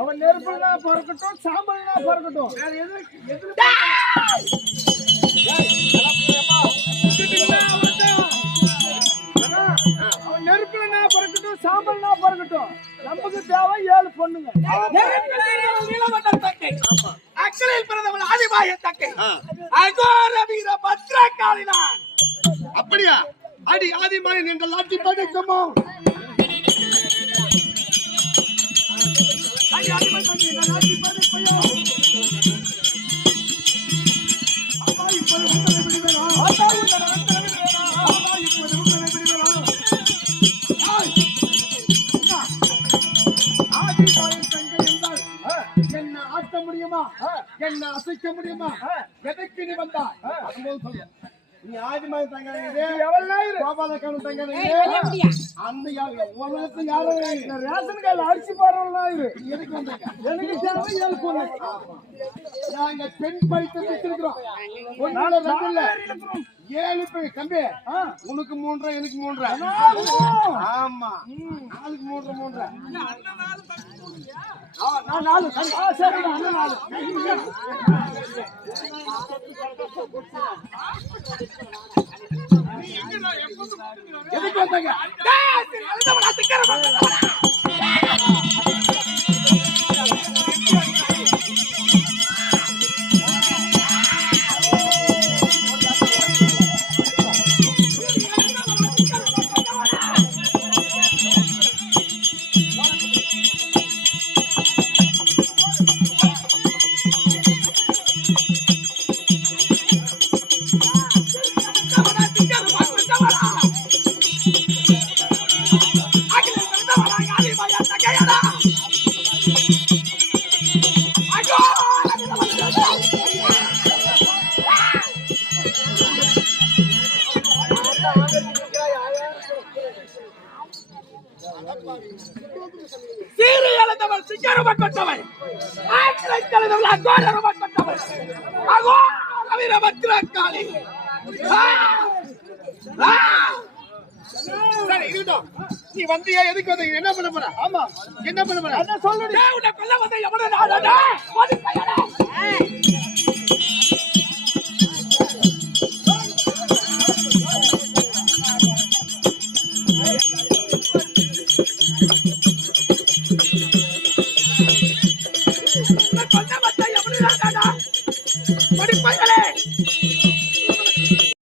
அவன் நெருப்புலனா பிறக்கட்டும் சாம்பல்னா பிறக்கட்டும். வேற எது எதுல அவன் நெருப்புலனா பிறக்கட்டும் சாம்பல்னா பிறக்கட்டும். நமக்கு தேவை ஏழு பொண்ணுங்க. அக்கறையில் பிறந்தவள் ஆதிபாய தங்கை அகோர வீர பத்ரகாளினான் அப்படியா? அடி ஆதிமாரி நீங்கள் நாட்டி படைக்குமோ? என்ன ஆட்ட முடியுமா? என்ன அசைக்க முடியுமா? எதற்கு நீ வந்தா அதுபோல் சொல்லு. நீ ஆதிமாரி தங்கை எவ்வளவு நாயிரு? கோபாலக்காரன் தங்கை அந்த யா- உலகத்துல யாரும் இந்த ரேஷன் கார்டு அரிசி போடுறவங்க நாயிரு. எதுக்கு வந்தீங்க எனக்கு தேவை ஏழு பொண்ணு. நாங்க பெண் படித்து ரெண்டு இல்ல ஏழு பேர் கம்பி உனக்கு மூன்றரை எனக்கு மூன்றரை. ஆமா. நாளுக்கு மூன்றரை மூன்றரை. நான் நாலு. சரி அண்ணன் நாலு. எதுக்கு வந்தாங்க? சீரியலந்தவள் சிங்கரமன் கொண்டவள் ஆற்றலை கலந்தவள் அகோரமன் கொண்டவள் அகோர வீரபத்ரகாளி ஆ! ஆ! சரி இருக்கட்டும் நீ வந்தியா எதுக்கு வந்தீங்க என்ன பண்ண போற? ஆமா. என்ன பண்ண போற? அண்ணன் சொல்லுடி? டேய், உன்னை கொல்ல வந்த? ஓடி போயடா.